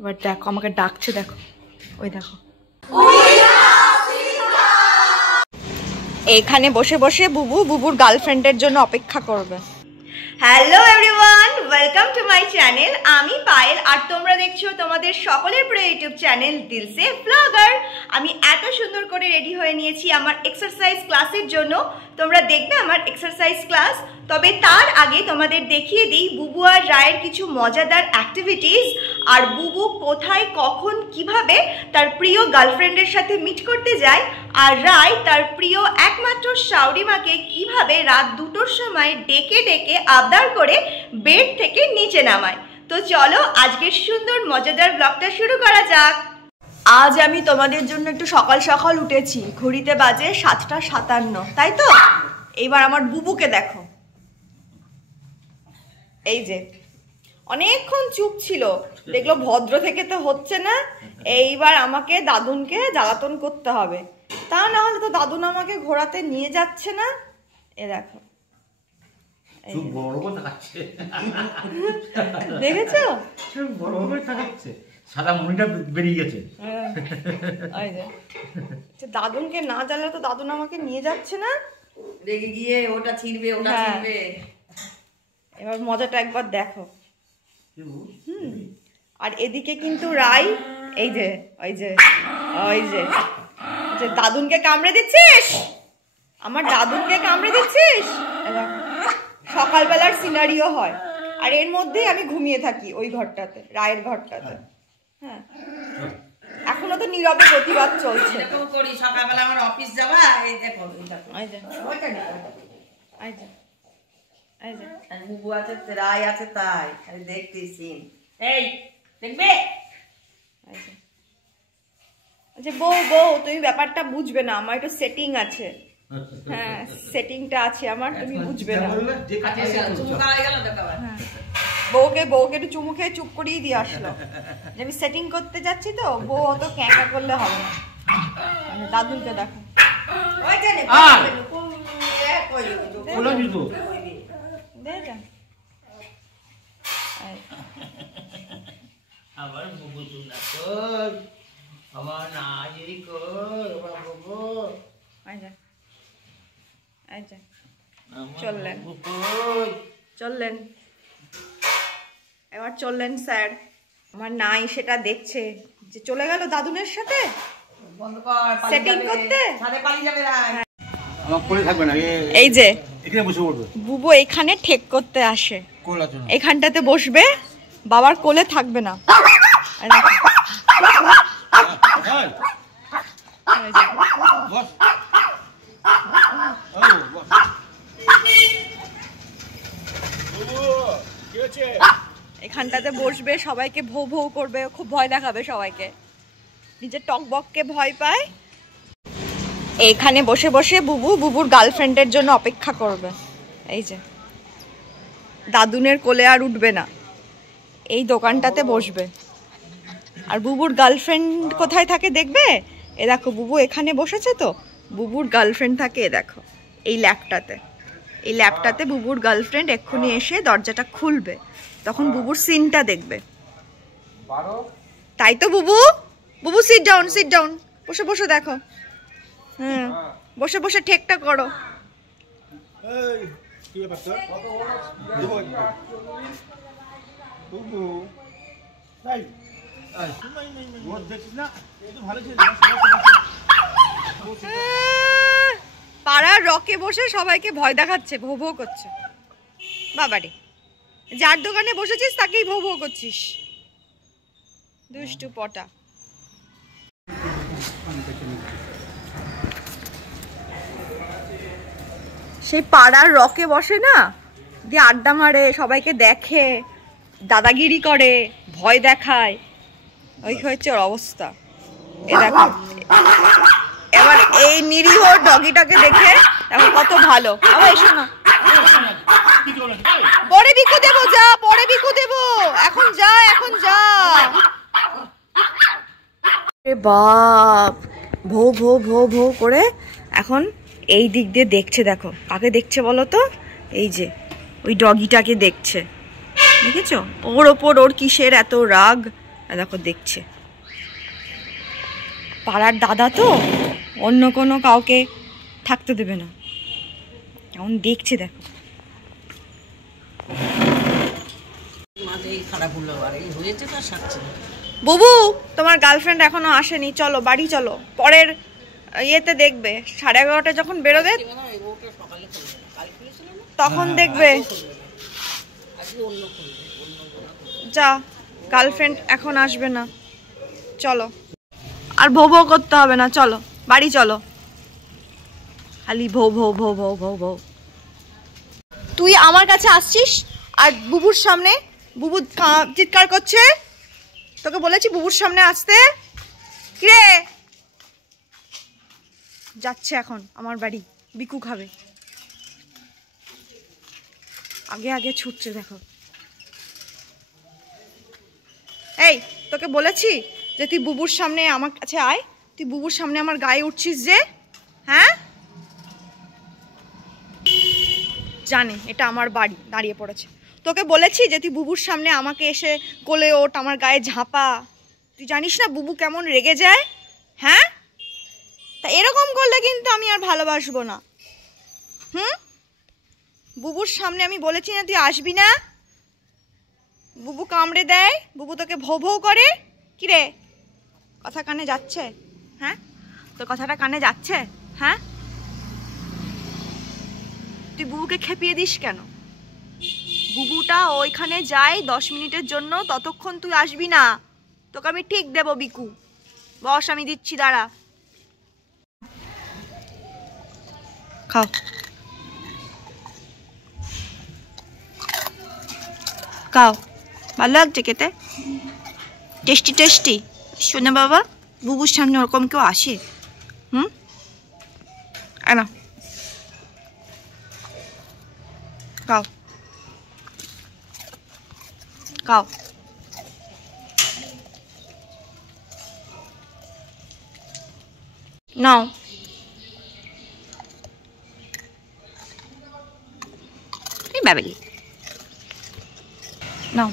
এবার দেখো আমাকে ডাকছে, দেখো ওই দেখো এখানে বসে বসে বুবুর গার্লফ্রেন্ডের জন্য অপেক্ষা করবে। Hello everyone, welcome to my channel. আমি পায়েল আর তোমরা দেখছো তোমাদের সকলের প্রিয় ইউটিউব চ্যানেল দিলসে ব্লগার। আমি এত সুন্দর করে রেডি হয়ে নিয়েছি আমার এক্সারসাইজ ক্লাসের জন্য। তোমরা দেখবে আমার এক্সারসাইজ ক্লাস। তবে তার আগে তোমাদের দেখিয়ে দিই বুবু আর রায়ের কিছু মজাদার অ্যাক্টিভিটিস, আর বুবু কোথায় কখন কিভাবে তার প্রিয় গার্লফ্রেন্ডের সাথে মিট করতে যায়, আর রায় তার প্রিয় একমাত্র শাওরিমাকে কিভাবে রাত 2টোর সময় ডেকে ডেকে আবদার করে বেড থেকে নিচে নামায়। তো চলো আজকের সুন্দর মজাদার ব্লগটা শুরু করা যাক। আজ আমি তোমাদের জন্য একটু সকাল সকাল উঠেছি, ঘড়িতে বাজে 7:57, তাই তো? এইবার আমার বুবুকে দেখো, এই যে অনেকক্ষণ চুপ ছিল, দেখলো ভদ্র থেকে তো হচ্ছে না, এইবার আমাকে দাদুনকে জ্বালাতন করতে হবে, তা না হলে তো দাদুন আমাকে ঘোরাতে নিয়ে যাচ্ছে না। এ দেখো দেখেছো সাদা মনিটা বেরিয়ে গেছে। দাদুনকে না জ্বালালে তো দাদুন আমাকে নিয়ে যাচ্ছে না, রেগে গিয়ে ওটা ছিড়বে ওটা ছিড়বে। এবার মজাটা একবার দেখো। আর এদিকে কিন্তু রাই এই যে ওই যে ওই যে দাদুনকে কামড়ে দিচ্ছিস, আমার দাদুনকে কামড়ে দিচ্ছিস। সকালবেলার সিনারিও হয়, আর এর মধ্যেই আমি ঘুমিয়ে থাকি ওই ঘরটাতে, রায়ের ঘরটাতে। হ্যাঁ, এখনো তো নীরবে প্রতিবাদ চলছে। করি সকালবেলা আমার অফিস যাওয়া, এই দেখো বুবু আছে, রায় আছে, তাই খালি দেখতেছি। এই দেখবে আচ্ছা বউ তুমি ব্যাপারটা বুঝবে না, আমার একটু সেটিং আছে। হ্যাঁ, সেটিংটা আছে আমার, তুমি বুঝবে না। বউকে একটু চুমু খেয়ে চুপ করিয়ে দিয়ে আসলো যে আমি সেটিং করতে যাচ্ছি, তো বউ অত ক্যাঁকা করলে হবে না। দাদুনকে দেখো, আমার বুবু চুনা আমার নাজি বুবু চললেন এবার চললেন স্যার। আমার নাই সেটা দেখছে যে চলে গেল দাদুনের সাথে সেটিং করতে। এই যে বুবু এখানে ঠেক করতে আসে, এখানটাতে বসবে, বাবার কোলে থাকবে না। এখানটাতে বসবে, সবাইকে ভৌ ভৌ করবে, খুব ভয় দেখাবে সবাইকে, নিজের টকবককে ভয় পায়। এখানে বসে বসে বুবুর গার্লফ্রেন্ডের জন্য অপেক্ষা করবে। এই যে দাদুনের কোলে আর উঠবে না, এই দোকানটাতে বসবে। আর বুবুর গার্লফ্রেন্ড কোথায় থাকে দেখবে? এ দেখো বুবু এখানে বসেছে, তো বুবুর গার্লফ্রেন্ড থাকে এ দেখো এই ল্যাপটাতে। এই ল্যাপটাতে বুবুর গার্লফ্রেন্ড এক্ষুনি এসে দরজাটা খুলবে, তখন বুবুর সিনটা দেখবে। তাই তো বুবু সিট ডাউন, বসে বসে দেখো। হ্যাঁ, বসে বসে ঠেকটা করো। পাড়ার রকে বসে সবাইকে ভয় দেখাচ্ছে, ভৌ ভৌ করছে। বাবারে, যার দোকানে বসেছিস তাকেই ভৌ ভৌ করছিস, দুষ্টু পটা। সেই পাড়ার রকে বসে না, দিয়ে আড্ডা মারে, সবাইকে দেখে, দাদাগিরি করে, ভয় দেখায়, ওই হচ্ছে ওর অবস্থা। এ দেখো এবার এই নিরীহ ডগিটাকে দেখে এখন কত ভালো। আবার এসো না, পরে বিকু দেবো, যা পরে বিকু দেবো, এখন যা। বাপ, ভৌ ভৌ ভৌ ভৌ করে এখন এই দিক দিয়ে দেখছে। দেখো কাকে দেখছে বলো তো? এই যে ওই ডগিটাকে দেখছে, দেখেছো? ওর ওপর ওর কিসের এত রাগ, দেখো দেখছে, পাড়ার দাদা তো অন্য কোনো কাউকে থাকতে দেবে না, কেমন দেখছে দেখো। বুবু তোমার গার্লফ্রেন্ড এখনো আসেনি, চলো বাড়ি চলো, পরের ইয়েতে দেখবে 11:30 যখন বেরোবে তখন দেখবে। যা, গার্লফ্রেন্ড এখন আসবে না, চলো আর ভৌ ভৌ করতে হবে না, চলো বাড়ি চলো, খালি ভৌ ভৌ ভৌ ভৌ ভৌ ভৌ। তুই আমার কাছে আসছিস আর বুবুর সামনে, বুবু চিৎকার করছে, তোকে বলেছি বুবুর সামনে আসতে, কিরে যাচ্ছে এখন আমার বাড়ি, বিকু খাবে, আগে আগে ছুটছে দেখো। এই তোকে বলেছি যে তুই বুবুর সামনে আমার কাছে আয়, তুই বুবুর সামনে আমার গায়ে উঠছিস যে, হ্যাঁ জানে এটা আমার বাড়ি, দাঁড়িয়ে পড়েছে। তোকে বলেছি যে তুই বুবুর সামনে আমাকে এসে কোলে ওঠ, আমার গায়ে ঝাঁপা, তুই জানিস না বুবু কেমন রেগে যায়, হ্যাঁ? তা এরকম করলে কিন্তু আমি আর ভালোবাসবো না। বুবুর সামনে আমি বলেছি না তুই আসবি না, বুবু কামড়ে দেয়, বুবু তোকে ভৌ ভৌ করে, কিরে কথা কানে যাচ্ছে? হ্যাঁ তোর কথাটা কানে যাচ্ছে? হ্যাঁ তুই বুবুকে খেপিয়ে দিস কেন? বুবুটা ওইখানে যায় 10 মিনিটের জন্য, ততক্ষণ তুই আসবি না, তোকে আমি ঠিক দেবো বিকু, বস আমি দিচ্ছি, দাঁড়া। খাও খাও, ভালো লাগছে খেতে, টেস্টি টেস্টি। শোনা বাবা, বুবুর সামনে ওরকম কেউ আসে? না খাও খাও, নাও এই বাবালি, নাও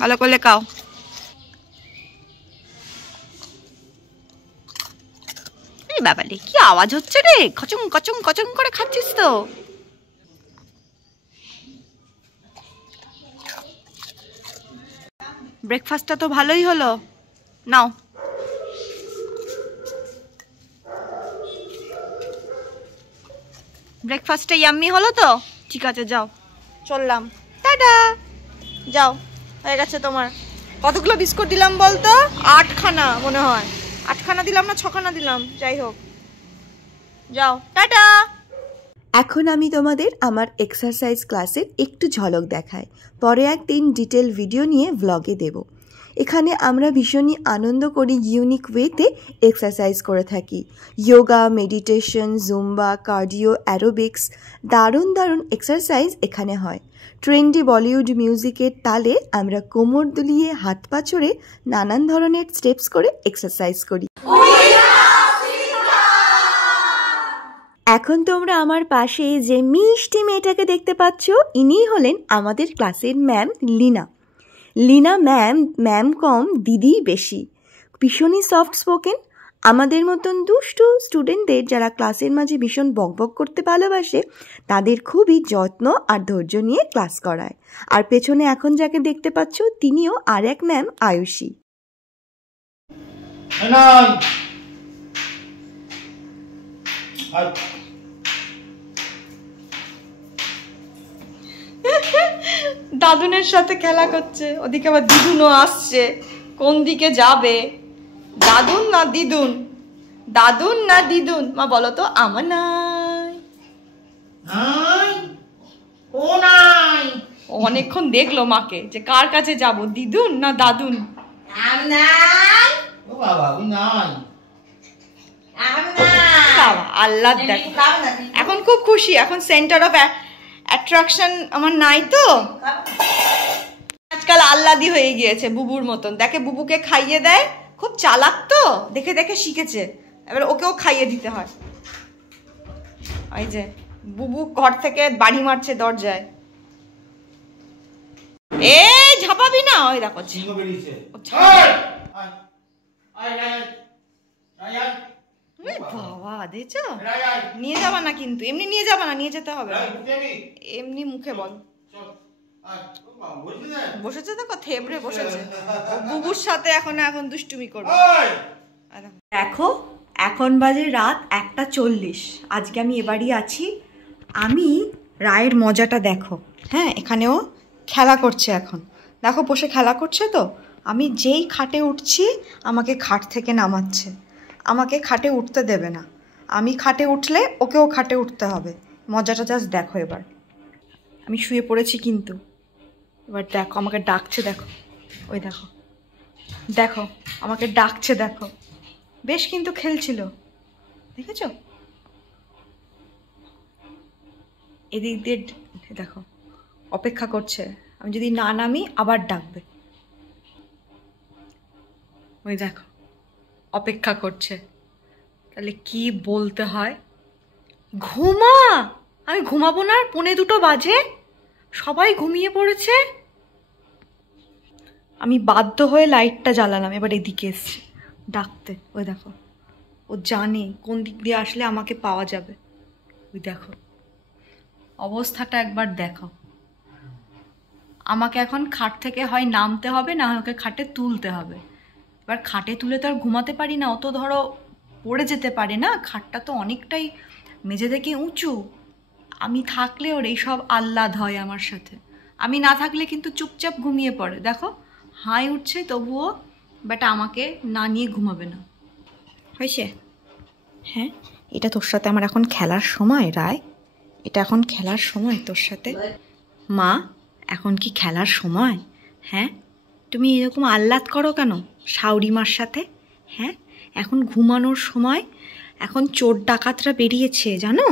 ভালো করলে খাও। এই বাবালি কি আওয়াজ হচ্ছে রে, কচং কচং কচং করে খাচ্ছিস তো? ব্রেকফাস্টটা তো ভালোই হলো, নাও। ব্রেকফাস্টটা ইয়াম্মি হলো তো? ঠিক আছে যাও, চললাম, টাটা। যাও, হয়ে গেছে তোমার। কতগুলো বিস্কুট দিলাম বলতো? 8খানা মনে হয়, 8খানা দিলাম না 6খানা দিলাম, যাই হোক, যাও টাটা। এখন আমি তোমাদের আমার এক্সারসাইজ ক্লাসের একটু ঝলক দেখাই, পরে একদিন ডিটেল ভিডিও নিয়ে ব্লগে দেব। এখানে আমরা ভীষণই আনন্দ করি, ইউনিক ওয়েতে এক্সারসাইজ করে থাকি, yoga, meditation, Zumba, cardio, aerobics, দারুণ দারুণ এক্সারসাইজ এখানে হয়। ট্রেন্ডি বলিউড মিউজিকের তালে আমরা কোমর দুলিয়ে হাত পা ছড়ে নানান ধরনের স্টেপস করে এক্সারসাইজ করি। এখন তোমরা আমার পাশে যে মিষ্টি মেয়েটাকে দেখতে পাচ্ছ, ইনিই হলেন আমাদের ক্লাসের ম্যাম লীনা। লীনা ম্যাম কম দিদিই বেশি, ভীষণই সফট স্পোকেন। আমাদের মতন দুষ্টু স্টুডেন্টদের যারা ক্লাসের মাঝে ভীষণ বকবক করতে ভালোবাসে, তাদের খুবই যত্ন আর ধৈর্য নিয়ে ক্লাস করায়। আর পেছনে এখন যাকে দেখতে পাচ্ছ, তিনিও আর এক ম্যাম আয়ুষী। দাদুনের সাথে খেলা করছে, ওদিকে আবার দিদুনও আসছে, কোন দিকে যাবে? দাদুন না দিদুন, দাদুন না দিদুন? মা বলো তো, আমার নাই। অনেকক্ষণ দেখলো মাকে যে কার কাছে যাব, দিদুন না দাদুন। বাবা আল্লাহ দেখ, এখন খুব খুশি, এখন সেন্টার অফ অ্যাট্রাকশন আমার নাই তো, আজকাল আল্লাদি হয়ে গিয়েছে বুবুর মতন। দেখে বুবুকে খাইয়ে দেয়, খুব চালাক তো, দেখে দেখে শিখেছে, এবার ওকেও খাইয়ে দিতে হয়। ওই যে বুবু ঘর থেকে বাড়ি মারছে দরজায়, এ ঝাপাবি না, ওই দেখো সিংহ বেরিয়েছে। বাবা দেখছ, নিয়ে যাবা না কিন্তু, এমনি নিয়ে যাবা না, নিয়ে যেতে হবে এমনি মুখে বল। বসেছে দেখো, থেবড়ে বসেছে, বুবুর সাথে এখন দুষ্টুমি করবে। দেখো এখন বাজে রাত 1:40। আজকে আমি এবারই আছি। আমি রায়ের মজাটা দেখো। হ্যাঁ, এখানেও খেলা করছে এখন, দেখো বসে খেলা করছে। তো আমি যেই খাটে উঠছি আমাকে খাট থেকে নামাচ্ছে, আমাকে খাটে উঠতে দেবে না। আমি খাটে উঠলে ওকেও খাটে উঠতে হবে। মজাটা জাস্ট দেখো। এবার আমি শুয়ে পড়েছি কিন্তু এবার দেখো আমাকে ডাকছে, দেখো ওই দেখো, দেখো আমাকে ডাকছে, দেখো বেশ কিন্তু খেলছিল, দেখেছো? এদিক দিয়ে দেখো অপেক্ষা করছে, আমি যদি না নামি আবার ডাকবে। ওই দেখো অপেক্ষা করছে। তাহলে কি বলতে হয়, ঘুমা। আমি ঘুমাবো না, 1:45 বাজে, সবাই ঘুমিয়ে পড়েছে। আমি বাধ্য হয়ে লাইটটা জ্বালালাম, এবার এদিকে এসছে ডাকতে। ওই দেখো ও জানে কোন দিক দিয়ে আসলে আমাকে পাওয়া যাবে। ওই দেখো অবস্থাটা একবার দেখো। আমাকে এখন খাট থেকে হয় নামতে হবে, না হয় ওকে খাটে তুলতে হবে। এবার খাটে তুলে তো আর ঘুমাতে পারি না, অত ধরো পড়ে যেতে পারে না, খাটটা তো অনেকটাই মেঝে থেকে উঁচু। আমি থাকলে ওর এইসব আহ্লাদ হয় আমার সাথে, আমি না থাকলে কিন্তু চুপচাপ ঘুমিয়ে পড়ে। দেখো হাই উঠছে তবুও, বাট আমাকে না নিয়ে ঘুমাবে না। হয়েছে? হ্যাঁ, এটা তোর সাথে আমার এখন খেলার সময় রায়, এটা এখন খেলার সময় তোর সাথে। মা এখন কি খেলার সময়? হ্যাঁ, তুমি এরকম আহ্লাদ করো কেন শাওরিমার সাথে? হ্যাঁ, এখন ঘুমানোর সময়, এখন চোর ডাকাতরা বেরিয়েছে জানো,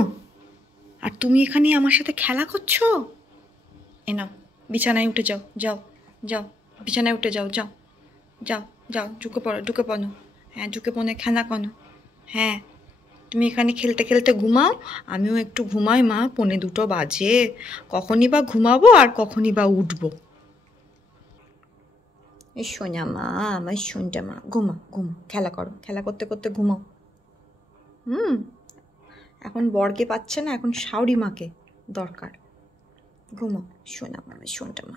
আর তুমি এখানে আমার সাথে খেলা করছো। এ নাও বিছানায় উঠে যাও, যাও যাও বিছানায় উঠে যাও, যাও যাও যাও, ঢুকে পড়ো, ঢুকে পড়ো। হ্যাঁ ঢুকে পড়ে খেলা করো। হ্যাঁ তুমি এখানে খেলতে খেলতে ঘুমাও, আমিও একটু ঘুমাই মা, 1:45 বাজে, কখনই বা ঘুমাবো আর কখনই বা উঠবো। এই সোনা মা, আমার সোনটা মা, ঘুমা ঘুমা, খেলা করো, খেলা করতে করতে ঘুমাও। এখন বরকে পাচ্ছে না, এখন শাওরি মাকে দরকার। ঘুমাও সোনা মা, আমার সোনটা মা।